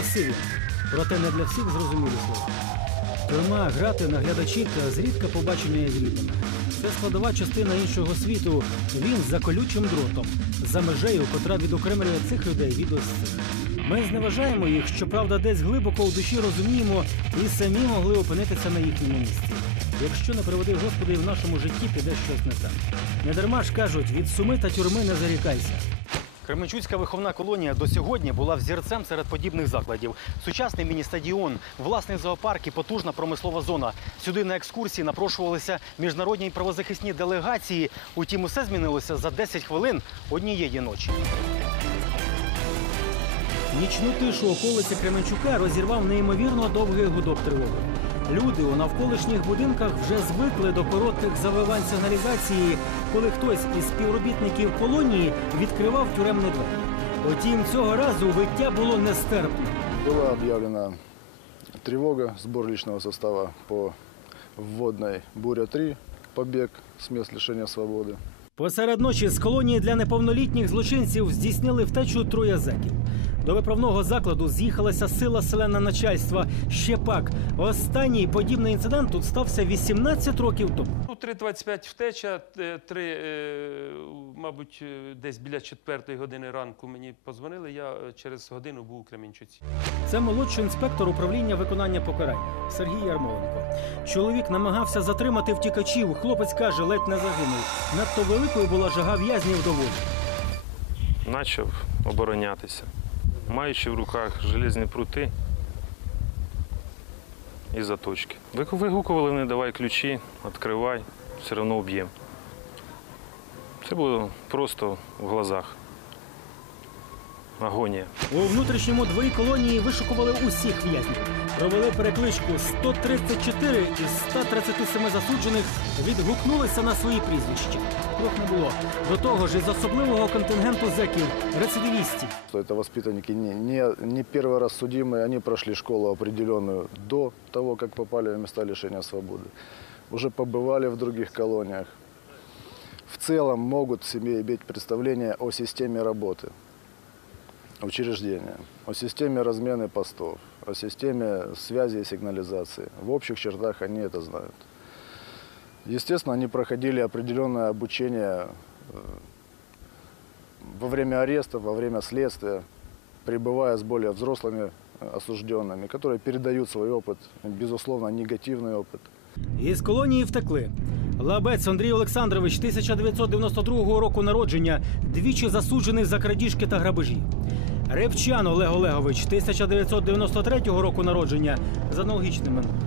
Красиві, проте не для всіх зрозумілі слова. Тюрма, грати, наглядачі та зрідка побачення людьми. Це складова частина іншого світу. Він за колючим дротом, за межею, котра відокремлює цих людей від ось цих. Ми зневажаємо їх, щоправда, десь глибоко у душі розуміємо і самі могли опинитися на їхньому місці. Якщо не приведи Господи, і в нашому житті піде щось не так. Не дарма ж кажуть, від суми та тюрми не зарікайся. Кременчуцька виховна колонія до сьогодні була взірцем серед подібних закладів. Сучасний міні-стадіон, власний зоопарк і потужна промислова зона. Сюди на екскурсії напрошувалися міжнародні правозахисні делегації. Утім, усе змінилося за 10 хвилин однієї ночі. Нічну тишу околиці Кременчука розірвав неймовірно довгий гудок тривоги. Люди у навколишніх будинках вже звикли до коротких завивань сигналізації, коли хтось із співробітників колонії відкривав тюремні двері. Утім, цього разу виття було нестерпне. Была объявлена тревога, сбор личного состава по вводной «Буря-3», побег с мест лишения свободы. Посеред ночі з колонії для неповнолітніх злочинців здійснили втечу троє зеків. До виправного закладу з'їхалася сила селена начальства. Ще пак. Останній подібний інцидент тут стався 18 років тому. Ну, 3.25 втеча, е, три, е, мабуть, е, десь біля четвертої години ранку мені позвонили. Я е, через годину був у Кремінчуці. Це молодший інспектор управління виконання покарань Сергій Ярмоленко. Чоловік намагався затримати втікачів. Хлопець каже, ледь не загинув. Надто великою була жага в'язнів до волі. почав оборонятися, маючи в руках железні прути і заточки. Вигу- Вигукували вони, давай ключі, відкривай, все одно вб'ємо. Це було просто в глазах. Агонія. У внутрішньому дворі колонії вишукували усіх в'язнів Провели перекличку 134 із 137 засуджених відгукнулися на свої прізвища. Трьох не було. До того ж, із особливого контингенту зеків рецидивістів. Что это воспитанники не, не, не первый раз судимые, они прошли школу определенную до того, как попали в места лишения свободы. Уже побывали в других колониях. В целом могут в себе иметь представление о системе работы учреждения, о системе размены постов, о системе связи и сигнализации. В общих чертах они это знают. Естественно, они проходили определенное обучение э, во время ареста, во время следствия, пребывая с более взрослыми э, осужденными, которые передают свой опыт, безусловно, негативный опыт. Із колонії втекли. Лабець Андрій Олександрович 1992 року народження, двічі засуджений за крадіжки та грабежі. Репчан Олег Олегович 1993 року народження з аналогічним минулим.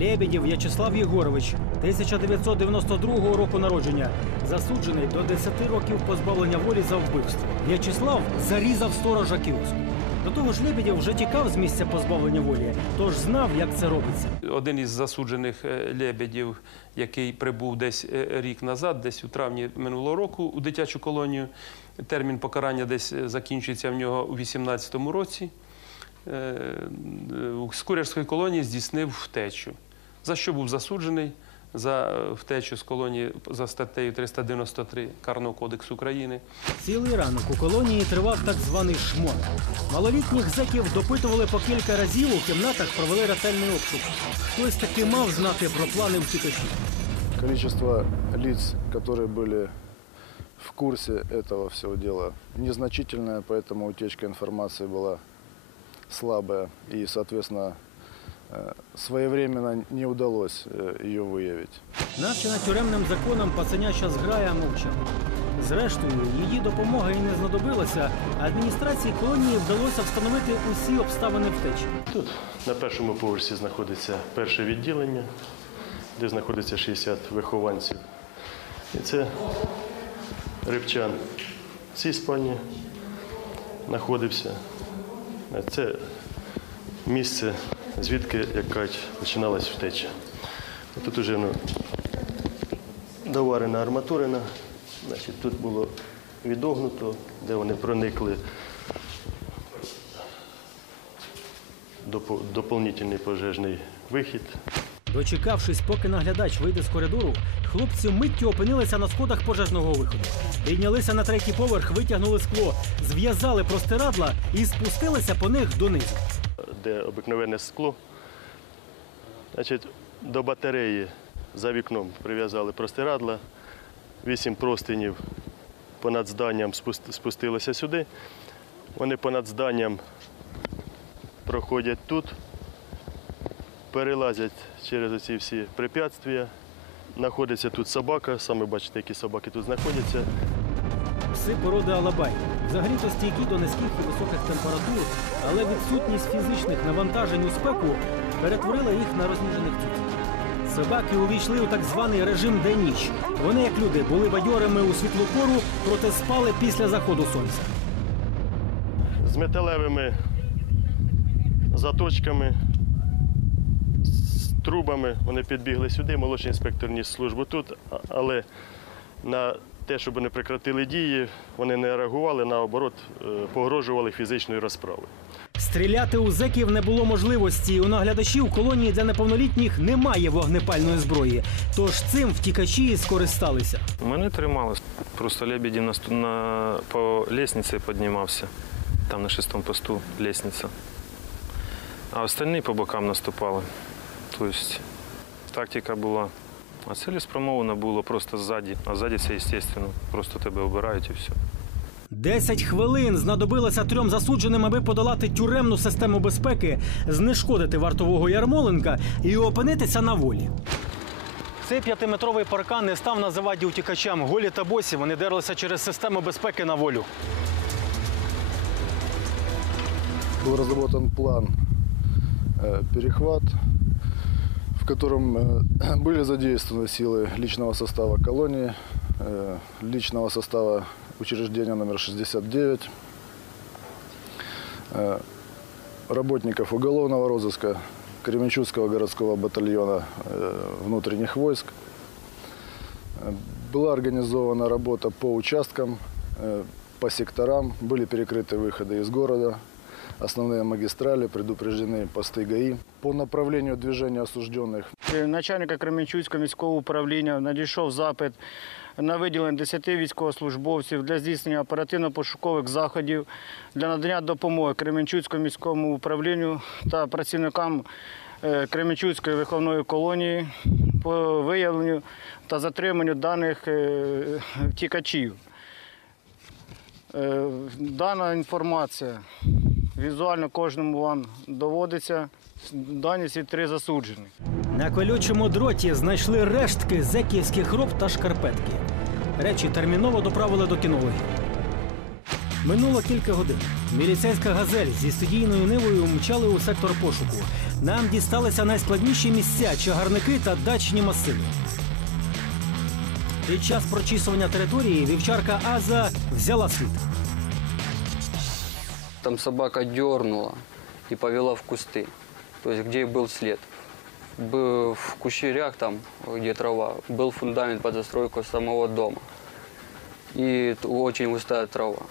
Лебедєв В'ячеслав Єгорович 1992 року народження, засуджений до 10 років позбавлення волі за вбивство. В'ячеслав зарізав сторожа кіоску. До того ж, Лебедєв вже тікав з місця позбавлення волі, тож знав, як це робиться. Один із засуджених е, лебедів, який прибув десь е, рік назад, десь у травні минулого року у дитячу колонію. Термін покарання десь е, закінчується в нього у 18-му році. Е, е, З курярської колонії здійснив втечу. За що був засуджений? За втечу з колонії за статтею 393 Карного кодексу України. Цілий ранок у колонії тривав так званий шмон. Малолітніх зеків допитували по кілька разів, у кімнатах провели ретельний обшук. Хтось таки мав знати про плани втікачів. Количество лиц, которые были в курсе этого всего дела, незначительное, поэтому утечка информации была слабая и, соответственно, э, своевременно не удалось э, ее выявить. Навчена тюремним законам пацаняча зграя мовчала. Зрештою, її допомога і не знадобилася. Адміністрації колонії вдалося встановити усі обставини втечі. Тут на першому поверсі знаходиться перше відділення, де знаходиться 60 вихованців. І це рибчан в цій спальні знаходився. Це місце, звідки, як кажуть, починалась втеча. Тут вже ну, доварена арматурина. Значить, тут було відогнуто, де вони проникли допо- доповнительний пожежний вихід. Дочекавшись, поки наглядач вийде з коридору, хлопці миттю опинилися на сходах пожежного виходу. Піднялися на третій поверх, витягнули скло, зв'язали простирадла і спустилися по них донизу. де обикновенне скло. Значить, до батареї за вікном прив'язали простирадла, вісім простинів понад зданням спустилися сюди. Вони понад зданням проходять тут, перелазять через ці всі препятствия. Знаходиться тут собака, саме бачите, які собаки тут знаходяться. Пси породи Алабай. Взагалі-то стійкі до низьких і високих температур, але відсутність фізичних навантажень у спеку перетворила їх на розніжених цуців. Собаки увійшли у так званий режим день-ніч. Вони, як люди, були бадьорими у світлу пору, проте спали після заходу сонця. з металевими заточками, трубами. Вони підбігли сюди, молодший інспектор ніс службу тут, але на те, щоб вони прекратили дії, вони не реагували, наоборот, е, погрожували фізичною розправою. Стріляти у зеків не було можливості. У наглядачів колонії для неповнолітніх немає вогнепальної зброї. Тож цим втікачі і скористалися. Мене тримали. Просто Лебедів на, на, по лестниці піднімався. Там на шестому посту лестниця. А остальні по бокам наступали. Тобто тактика була. А цілеспромовлено було просто ззаді. А ззаді це, звісно, просто тебе обирають і все. Десять хвилин знадобилося трьом засудженим, аби подолати тюремну систему безпеки, знешкодити вартового Ярмоленка і опинитися на волі. Цей п'ятиметровий паркан не став на заваді утікачам. Голі та босі вони дерлися через систему безпеки на волю. Был разработан план э, перехват, в котором э, были задействованы силы личного состава колонии, э, личного состава учреждения номер 69, э, работников уголовного розыска Кременчугского городского батальона внутренних войск. Была организована работа по участкам, по секторам, были перекрыты выходы из города, основные магистрали, предупреждены посты ГАИ. По направлению движения осужденных Е, Начальника Кременчуцького міського управління надійшов запит на виділення 10 військовослужбовців для здійснення оперативно-пошукових заходів для надання допомоги Кременчуцькому міському управлінню та працівникам е, Кременчуцької виховної колонії по виявленню та затриманню даних е, втікачів. Е, Дана інформація візуально кожному вам доводиться. Дані всі три засуджені. На колючому дроті знайшли рештки зеківських роб та шкарпетки. Речі терміново доправили до кінологів. Минуло кілька годин. Міліцейська газель зі студійною нивою мчали у сектор пошуку. Нам дісталися найскладніші місця чагарники та дачні масиви. Під час прочісування території вівчарка Аза взяла слід. Там собака дернула и повела в кусты, то есть где был след. Был в кущерях, там, где трава, был фундамент под застройку самого дома. И очень густая трава.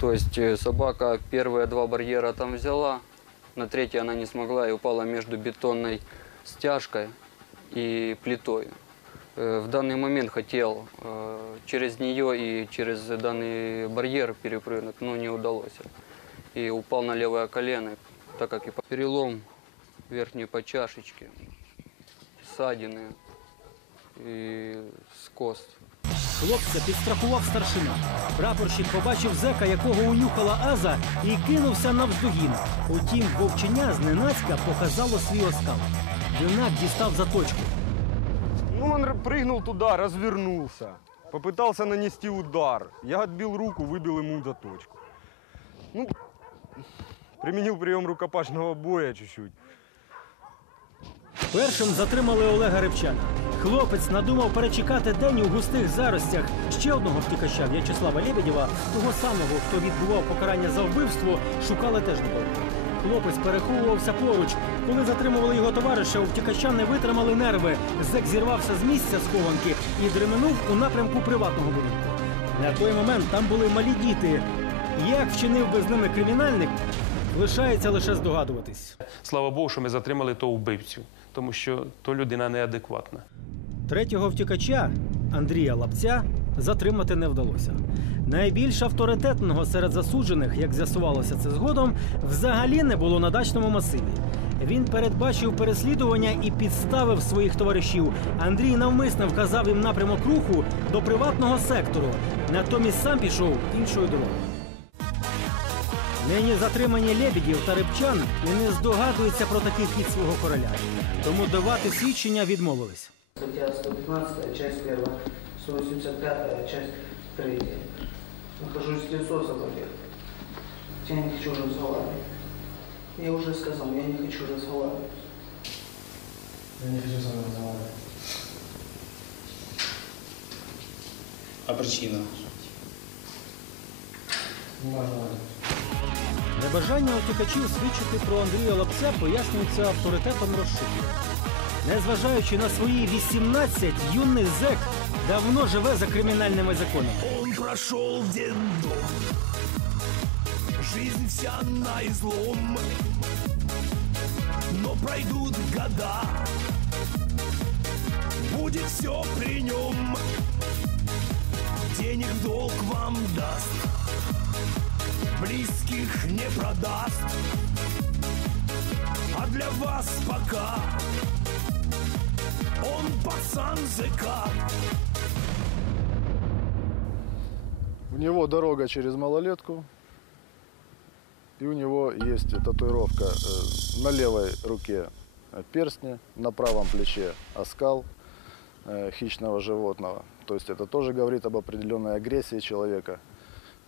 То есть э, собака первые два барьера там взяла, на третий она не смогла и упала между бетонной стяжкой и плитой. Э, В данный момент хотел э, через нее и через данный барьер перепрыгнуть, но не удалось. И упал на левое колено, так как и по- перелом верхней почашечки, ссадины и скос. Хлопця підстрахував старшина. Прапорщик побачив зека, якого унюхала Аза, і кинувся навздогін. Утім, вовченя зненацька показало свій оскал. Юнак дістав заточку. Ну, он р- прыгнул туда, развернулся. Попытался нанести удар. Я отбил руку, выбил ему заточку. Ну, применил прием рукопашного боя чуть-чуть. Першим затримали Олега Рибчана. Хлопець надумав перечекати день у густих заростях ще одного втікача В'ячеслава Лебедєва, того самого, хто відбував покарання за вбивство, шукали теж недовго. Хлопець переховувався поруч. Коли затримували його товариша, у втікача не витримали нерви. Зек зірвався з місця схованки і дременув у напрямку приватного будинку. На той момент там були малі діти. Як вчинив би з ними кримінальник, лишається лише здогадуватись. Слава Богу, що ми затримали того вбивцю, тому що то людина неадекватна. Третього втікача Андрія Лапця затримати не вдалося. Найбільш авторитетного серед засуджених, як з'ясувалося це згодом, взагалі не було на дачному масиві. Він передбачив переслідування і підставив своїх товаришів. Андрій навмисно вказав їм напрямок руху до приватного сектору. Натомість сам пішов іншою дорогою. Нині затримані лебідів та рибчан і не здогадуються про такий хід свого короля. Тому давати свідчення відмовились. Статья 115, часть 1, 185, часть 3. Нахожусь в лесозаводе. Я не хочу разговаривать. Я уже сказал, я не хочу разговаривать. Я не хочу с вами разговаривать. А причина? Небажання утікачів свідчити про Андрія Лапця пояснюється авторитетом розшуку. Незважаючи на свої 18, юний зек давно живе за кримінальними законами. Он прошел детдом Жизнь вся на излом Но пройдут года. Будет все при нем Денег долг вам даст. Близких не продаст. А для вас пока Он пацан ЗК У него дорога через малолетку. И у него есть татуировка э, на левой руке перстни, на правом плече оскал э, хищного животного. То есть это тоже говорит об определенной агрессии человека.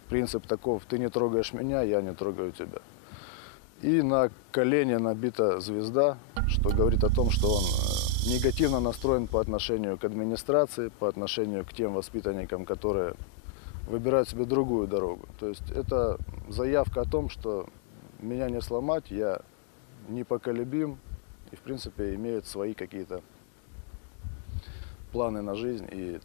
Принцип таков, ты не трогаешь меня, я не трогаю тебя. И на колене набита звезда, что говорит о том, что он э, негативно настроен по отношению к администрации, по отношению к тем воспитанникам, которые выбирают себе другую дорогу. То есть это заявка о том, что меня не сломать, я непоколебим и, в принципе, имеют свои какие-то планы на жизнь и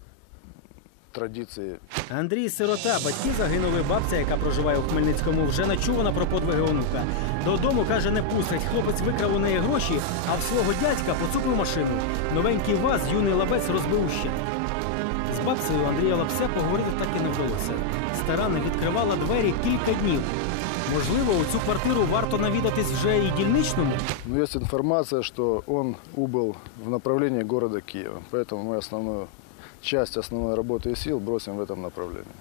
традиции Андрій сирота, батьки загинули бабця, яка проживає у Хмельницькому, вже начувана про подвиги онука. Додому каже, не пустить. Хлопець викрав у неї гроші, а в свого дядька поцупив машину. Новенький ваз юний лабець розбив ущент. З бабцею Андрія Лапся поговорити так і не вдалося. Стара не відкривала двері кілька днів. Можливо, у цю квартиру варто навідатись вже і дільничному. Но есть информация, что он убыл в направлении города Киева. Поэтому мы основную часть основной работы и сил бросим в этом направлении.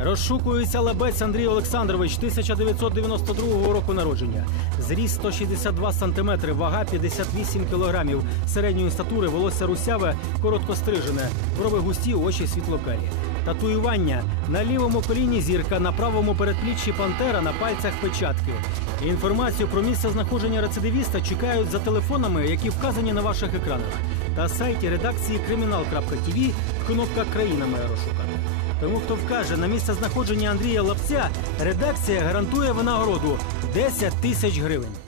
Розшукується лабець Андрій Олександрович 1992 року народження. Зріс 162 сантиметри, вага 58 кілограмів. Середньої статури, волосся русяве, короткострижене, брови густі, очі світлокарі. Татуювання на лівому коліні зірка, на правому передпліччі пантера, на пальцях печатки. Інформацію про місце знаходження рецидивіста чекають за телефонами, які вказані на ваших екранах. Та сайті редакції кримінал.тв кнопка Країна має розшукати. Тому хто вкаже на місце знаходження Андрія Лапця, редакція гарантує винагороду 10 тисяч гривень.